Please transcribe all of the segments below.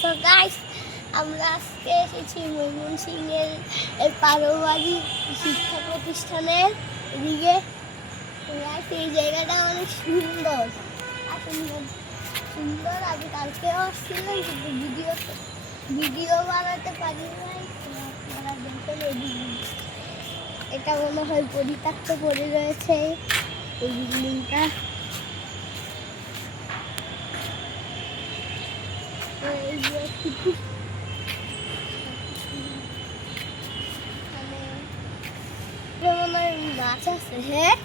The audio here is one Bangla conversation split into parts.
সো গাইস আমরা আজকে এসেছি ময়মনসিংহের পারোয়ারি শিক্ষা প্রতিষ্ঠানের এদিকে। এই জায়গাটা অনেক সুন্দর, আসলে সুন্দর। আমি কালকেও আসছিলাম কিন্তু ভিডিও বানাতে পারি নাই। আপনারা দেখেন এদিকে, এটা মনে হয় পরিত্যক্ত পড়ে রয়েছে এই বিল্ডিংটা। গাছ আছে, হ্যাঁ।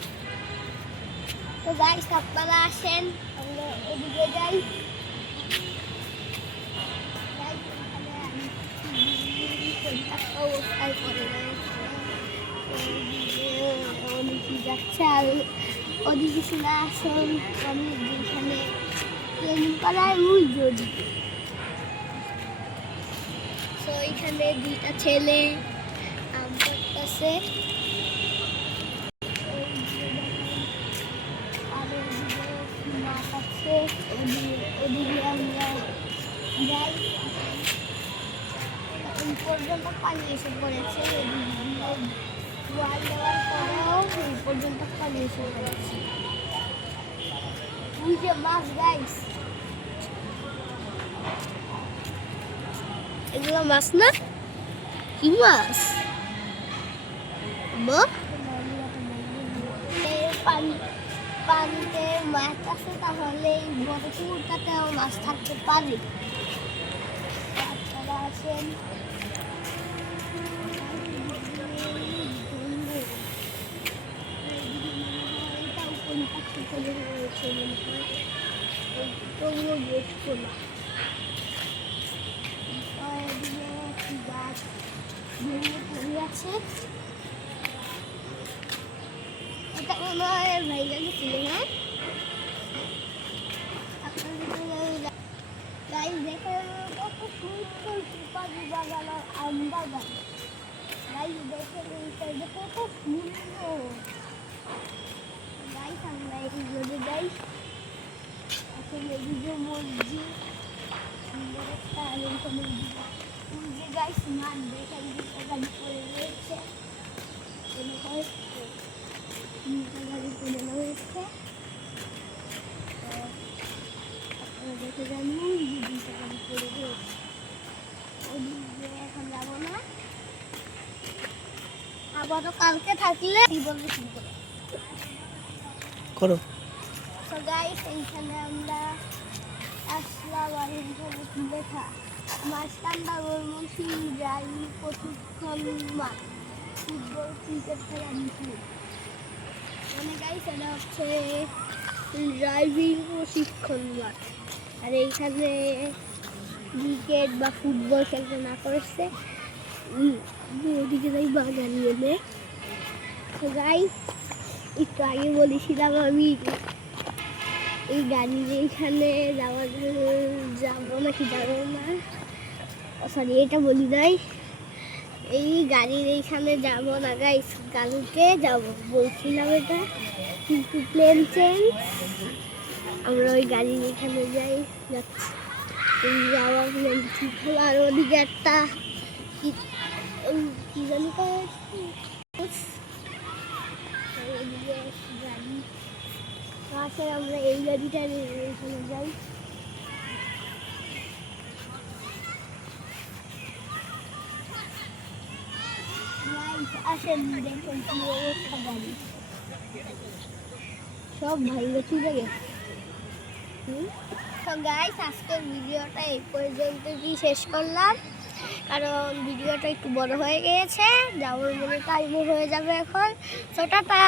তো গাইস আপনারা আসেন, আমরা ওদিকে যাই। অবস্থায় পড়ে রয়েছে যাচ্ছে, আর ওদিকে চলে আসেন। আমি যেখানে ট্রেনিং করার ওই ওদিকে, তো এখানে দুইটা ছেলে আম করতেছে। ওদিকে আমরা যাই, পর্যন্ত পানি এসে পড়েছে। ওয়াল দেওয়ার পরেও এই পর্যন্ত পানি এসে পড়েছে। ওই যে মাছ গাইস, এগুলো মাছ না, কি মাছ? পানিতে মাছ আছে, তাহলে এই বড় পুকুরটাতেও মাছ থাকতে পারে। আপনারা আসেন। এটা মনে হয় ভাইয়া ছিল না। দেখেন কত সুন্দর সুপারি বাগান আর আম বাগান। দেখেন এই সাইডে কত সুন্দর। আমরা এগুলো যাই। এখন এদিকে মসজিদ, সুন্দর একটা যে গাইস মান দেখেন গাড়ি পড়ে রয়েছে, গাড়ি পড়ে রয়েছে। আপনারা দেখে যান দুইটা গাড়ি পড়ে রয়েছে। ওদিকে এখন যাবো না, আবারও কালকে থাকলে কি বলবো করো। তো গাইস এইখানে আমরা আসলাম, আর লেখা মাঝখানটা ময়মনসিংহ যাই প্রশিক্ষণ মাঠ, ফুটবল ক্রিকেট খেলা মিছিল। মানে গাইস এটা হচ্ছে ড্রাইভিং প্রশিক্ষণ মাঠ। আর এইখানে ক্রিকেট বা ফুটবল খেলতে না করেছে, ওদিকে যাই বাগান এনে। তো গাইস একটু আগে বলেছিলাম আমি এই গাড়ির এইখানে যাবো নাকি যাবো না, সরি এটা বলি নাই। এই গাড়ির এইখানে যাবো না গাইস, কালকে যাবো বলছিলাম এটা, কিন্তু প্লেন চেঞ্জ। আমরা ওই গাড়ির এইখানে যাচ্ছি, যাওয়া প্লেন ঠিক হলো। আর ওদিকে একটা কি জানি গাড়ি আছে, আমরা এই গাড়িটা এখানে যাই। আসেন দেখুন কি অবস্থা গাড়ি, সব ভাইরা চলে গেছে। তো গাইস আজকের ভিডিওটা এই পর্যন্তই শেষ করলাম, কারণ ভিডিওটা একটু বড় হয়ে গিয়েছে, যাওয়ার মনে টাইমও হয়ে যাবে এখন। তো টাটা।